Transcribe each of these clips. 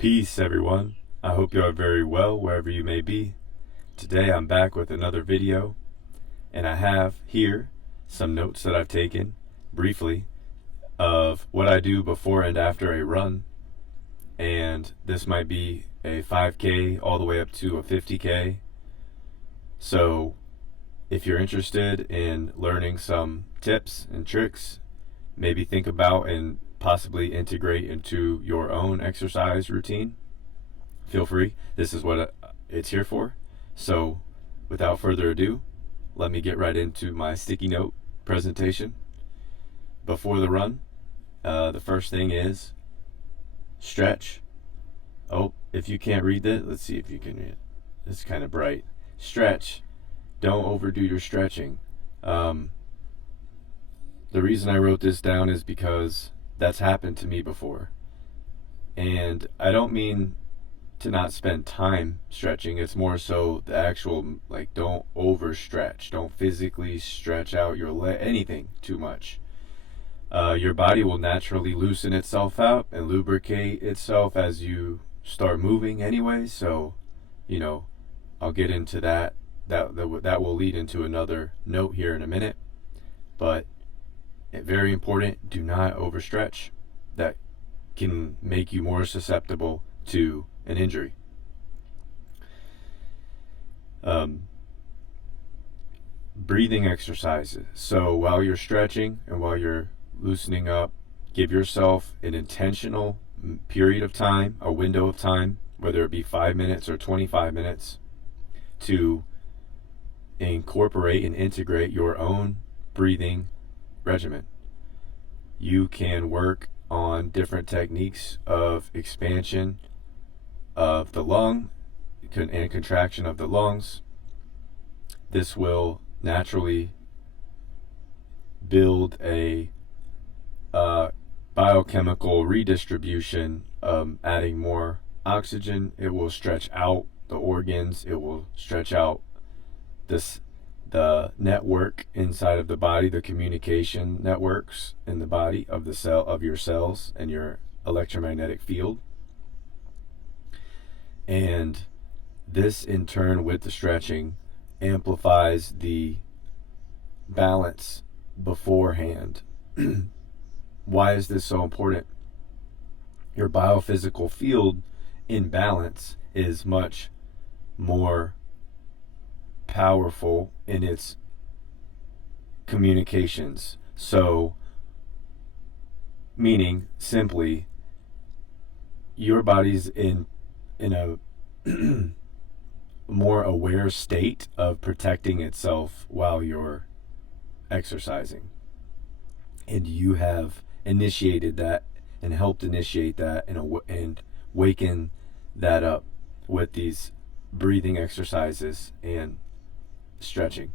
Peace, everyone. I hope you are very well wherever you may be. Today I'm back with another video, and I have here some notes that I've taken briefly of what I do before and after a run. And this might be a 5K all the way up to a 50K. So if you're interested in learning some tips and tricks, maybe think about and possibly integrate into your own exercise routine, feel free. This is what it's here for. So without further ado, let me get right into my sticky note presentation. Before the run, the first thing is stretch. Oh, if you can't read that, let's see if you can read it. It's kind of bright. Stretch. Don't overdo your stretching. The reason I wrote this down is because that's happened to me before. And I don't mean to not spend time stretching. It's more so the actual, like, don't overstretch. Don't physically stretch out your leg, anything too much. Your body will naturally loosen itself out and lubricate itself as you start moving anyway. So, I'll get into that. That will lead into another note here in a minute. But very important, do not overstretch. That can make you more susceptible to an injury. Breathing exercises. So while you're stretching and while you're loosening up, give yourself an intentional period of time, a window of time, whether it be 5 minutes or 25 minutes, to incorporate and integrate your own breathing regimen. You can work on different techniques of expansion of the lung and contraction of the lungs. This will naturally build a biochemical redistribution, adding more oxygen. It will stretch out the organs. It will stretch out the network inside of the body, the communication networks in the body of the cell of your cells and your electromagnetic field. And this in turn with the stretching amplifies the balance beforehand. Why is this so important? Your biophysical field in balance is much more powerful in its communications. So, meaning simply, your body's in a more aware state of protecting itself while you're exercising. And you have initiated that and helped initiate that and waken that up with these breathing exercises and stretching.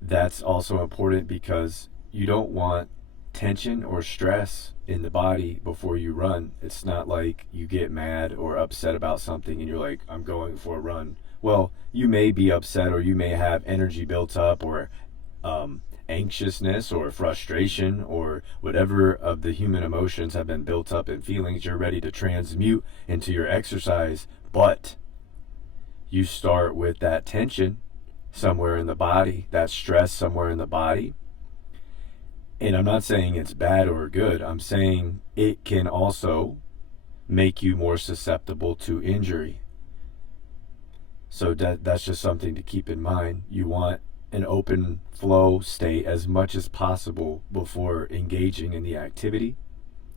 That's also important because you don't want tension or stress in the body before you run. It's not like you get mad or upset about something and you're like, I'm going for a run. Well, you may be upset or you may have energy built up or anxiousness or frustration or whatever of the human emotions have been built up in feelings you're ready to transmute into your exercise. But you start with that tension somewhere in the body, that stress somewhere in the body. And I'm not saying it's bad or good. I'm saying it can also make you more susceptible to injury. So that's just something to keep in mind. You want an open flow state as much as possible before engaging in the activity.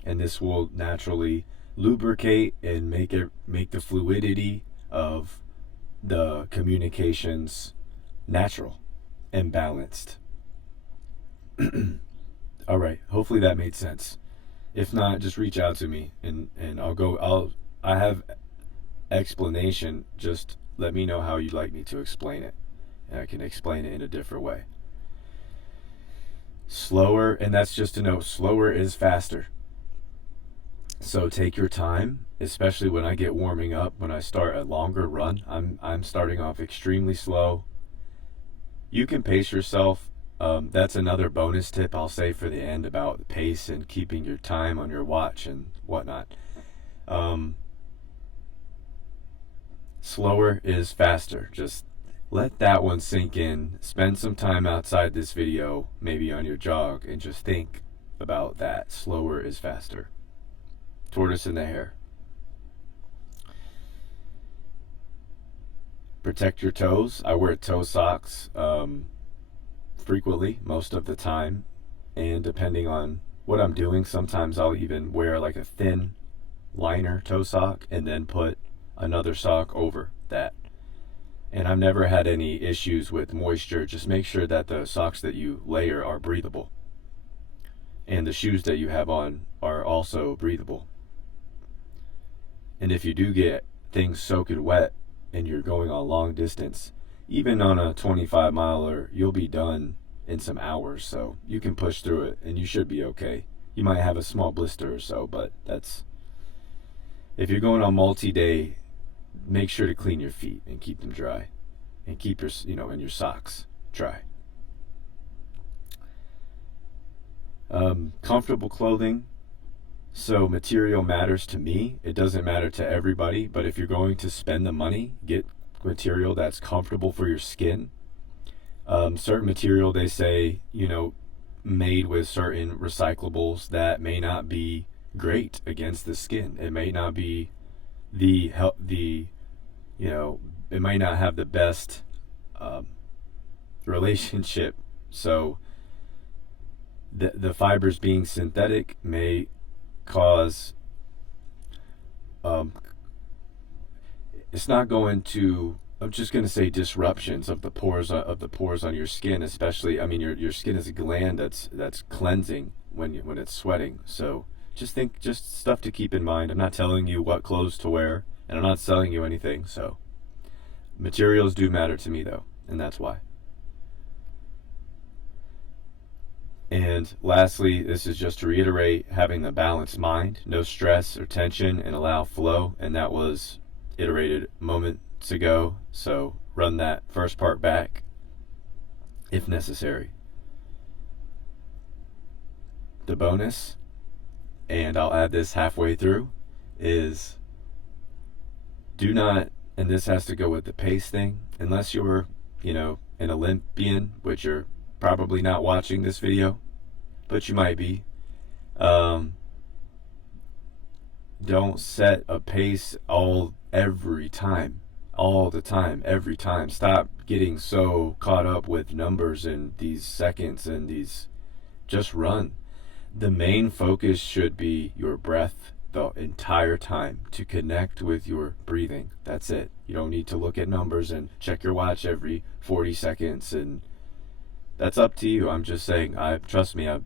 And this will naturally lubricate and make the fluidity of the communications natural and balanced. All right, hopefully that made sense. If not, just reach out to me and I have explanation. Just let me know how you'd like me to explain it, and I can explain it in a different way. Slower, and that's just a note, slower is faster. So take your time, especially when I get warming up. When I start a longer run, I'm starting off extremely slow. You can pace yourself That's another bonus tip I'll say for the end about pace and keeping your time on your watch and whatnot. Um, Slower is faster. Just let that one sink in. Spend some time outside this video, maybe on your jog, and just think about that. Slower is faster. Tortoise in the hare. Protect your toes. I wear toe socks frequently, most of the time. And depending on what I'm doing, sometimes I'll even wear like a thin liner toe sock and then put another sock over that. And I've never had any issues with moisture. Just make sure that the socks that you layer are breathable. And the shoes that you have on are also breathable. And if you do get things soaking wet and you're going on long distance, even on a 25 miler, you'll be done in some hours. So you can push through it and you should be okay. You might have a small blister or so, but that's, if you're going on multi-day, make sure to clean your feet and keep them dry, and keep your, and your socks dry. Comfortable clothing. So material matters to me. It doesn't matter to everybody, but if you're going to spend the money, get material that's comfortable for your skin. Certain material, they say, made with certain recyclables that may not be great against the skin. It may not be it might not have the best relationship. So the fibers being synthetic may cause it's not going to, I'm just going to say, disruptions of the pores on your skin, especially. I mean, your skin is a gland that's cleansing when it's sweating. So just stuff to keep in mind. I'm not telling you what clothes to wear, and I'm not selling you anything. So materials do matter to me, though, and that's why. And lastly, this is just to reiterate, having a balanced mind, no stress or tension, and allow flow. And that was iterated moments ago. So run that first part back if necessary. The bonus, and I'll add this halfway through, is do not, and this has to go with the pace thing, unless you're, an Olympian, which you're probably not watching this video, but you might be. Don't set a pace all the time. Every time. Stop getting so caught up with numbers and these seconds and these. Just run. The main focus should be your breath the entire time, to connect with your breathing. That's it. You don't need to look at numbers and check your watch every 40 seconds, and that's up to you. I'm just saying, trust me, I'm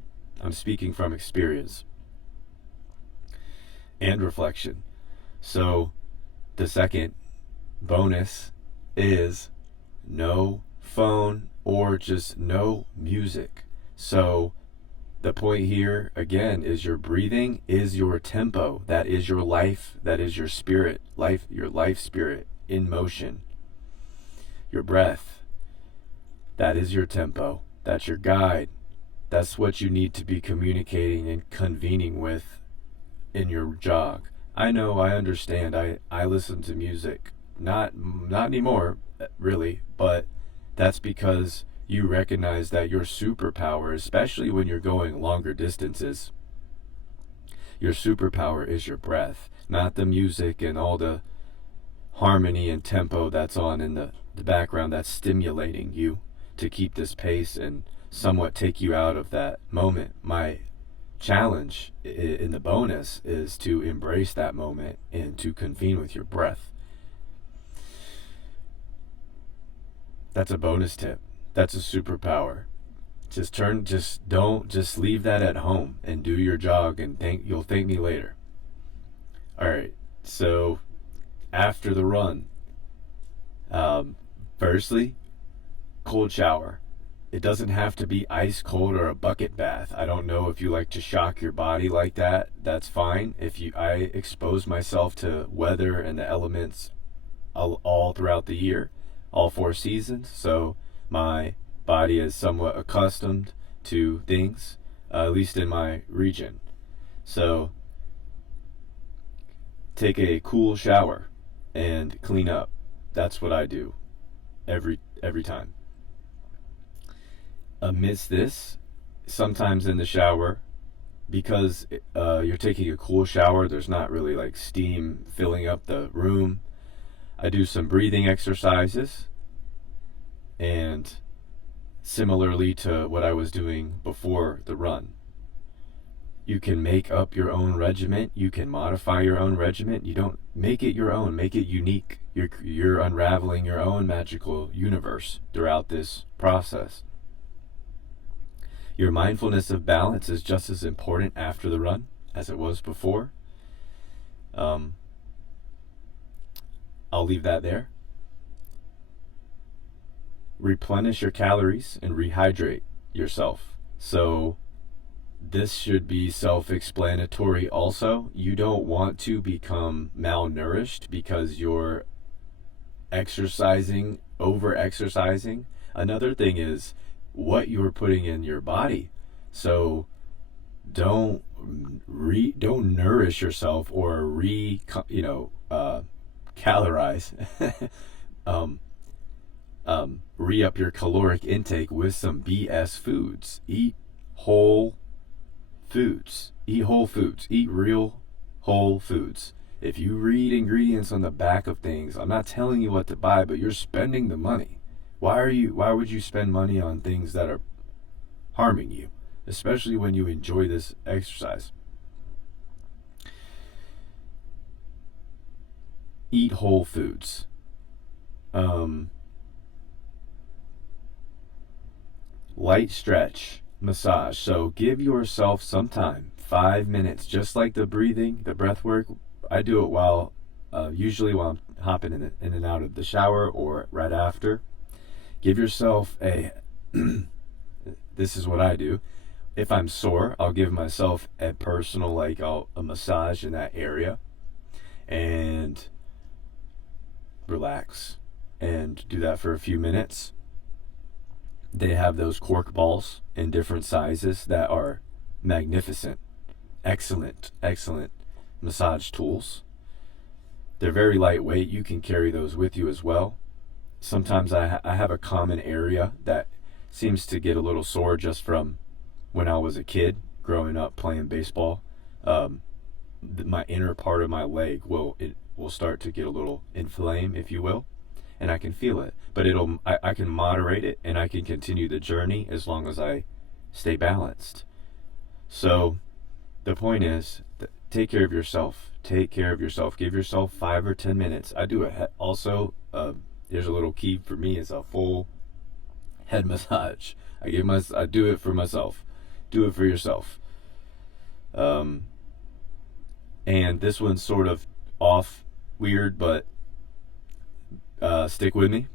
speaking from experience and reflection. So the second bonus is no phone or just no music. So the point here, again, is your breathing is your tempo. That is your life. That is your spirit. Your life spirit in motion. Your breath. That is your tempo. That's your guide. That's what you need to be communicating and convening with in your jog. I know, I understand. I listen to music. Not anymore, really, but that's because you recognize that your superpower, especially when you're going longer distances, your superpower is your breath, not the music and all the harmony and tempo that's on in the background that's stimulating you to keep this pace and somewhat take you out of that moment. My challenge in the bonus is to embrace that moment and to convene with your breath. That's a bonus tip. That's a superpower. Just leave that at home and do your jog, and you'll thank me later. All right. So after the run, firstly, cold shower. It doesn't have to be ice cold or a bucket bath. I don't know if you like to shock your body like that. That's fine. I expose myself to weather and the elements all throughout the year, all 4 seasons. So my body is somewhat accustomed to things, at least in my region. So take a cool shower and clean up. That's what I do every time. Amidst this, sometimes in the shower, because you're taking a cool shower, there's not really like steam filling up the room. I do some breathing exercises, and similarly to what I was doing before the run. You can make up your own regiment. You can modify your own regiment. You don't make it your own. Make it unique. You're unraveling your own magical universe throughout this process. Your mindfulness of balance is just as important after the run as it was before. I'll leave that there. Replenish your calories and rehydrate yourself. So this should be self-explanatory also. You don't want to become malnourished because you're exercising, over-exercising. Another thing is what you're putting in your body. So don't nourish yourself or calorize re-up your caloric intake with some BS foods. Eat whole foods. Eat whole foods. Eat real whole foods. If you read ingredients on the back of things, I'm not telling you what to buy, but you're spending the money. Why would you spend money on things that are harming you, especially when you enjoy this exercise? Eat whole foods. Light stretch, massage. So give yourself some time, 5 minutes, just like the breathing, the breath work. I do it usually while I'm hopping in and out of the shower or right after. Give yourself this is what I do. If I'm sore, I'll give myself a personal, a massage in that area and relax and do that for a few minutes. They have those cork balls in different sizes that are magnificent. Excellent massage tools. They're very lightweight. You can carry those with you as well. Sometimes I have a common area that seems to get a little sore just from when I was a kid growing up playing baseball. My inner part of my leg will start to get a little inflamed, if you will, and I can feel it. But I can moderate it, and I can continue the journey as long as I stay balanced. So the point is, take care of yourself. Take care of yourself. Give yourself 5 or 10 minutes. I do it also. There's a little key for me is a full head massage. I do it for myself. Do it for yourself. And this one's sort of off, weird, but stick with me.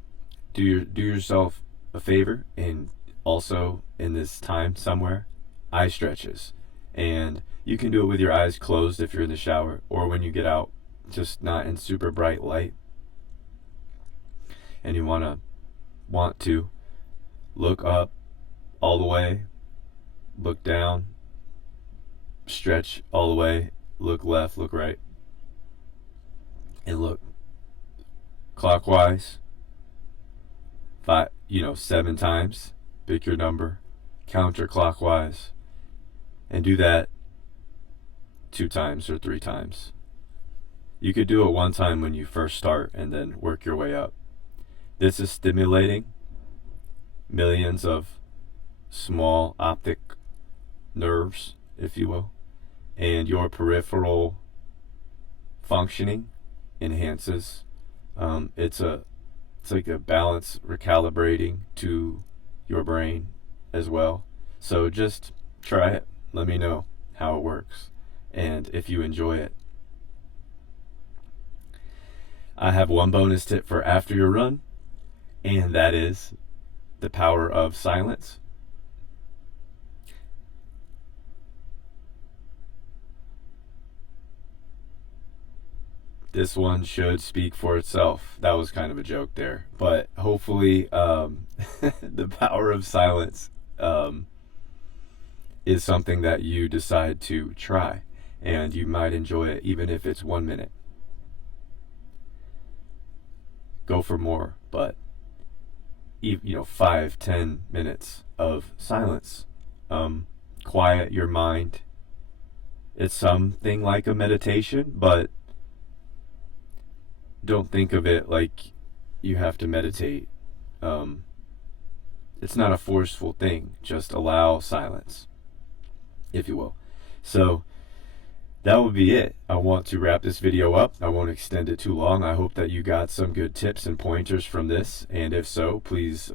Do yourself a favor, and also in this time somewhere, eye stretches. And you can do it with your eyes closed if you're in the shower, or when you get out, just not in super bright light. And you want to look up all the way, look down, stretch all the way, look left, look right, and look clockwise 7 times. Pick your number, counterclockwise, and do that 2 times or 3 times. You could do it 1 time when you first start and then work your way up. This is stimulating millions of small optic nerves, if you will, and your peripheral functioning enhances. It's like a balance recalibrating to your brain as well. So just try it. Let me know how it works and if you enjoy it. I have one bonus tip for after your run, and that is the power of silence. this one should speak for itself. That was kind of a joke there, but hopefully the power of silence is something that you decide to try, and you might enjoy it even if it's 1 minute. Go for more, but 5-10 minutes of silence. Quiet your mind. It's something like a meditation, but don't think of it like you have to meditate. It's not a forceful thing. Just allow silence, if you will. So that would be it. I want to wrap this video up. I won't extend it too long. I hope that you got some good tips and pointers from this, and if so, please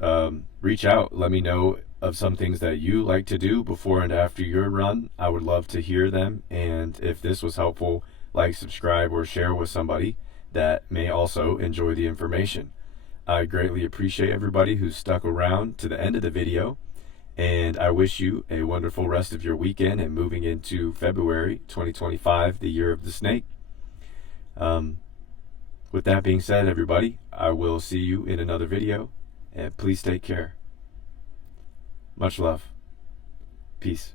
reach out. Let me know of some things that you like to do before and after your run. I would love to hear them, and if this was helpful, like, subscribe, or share with somebody that may also enjoy the information. I greatly appreciate everybody who's stuck around to the end of the video, and I wish you a wonderful rest of your weekend and moving into February 2025, the year of the snake. With that being said, everybody, I will see you in another video, and please take care. Much love. Peace.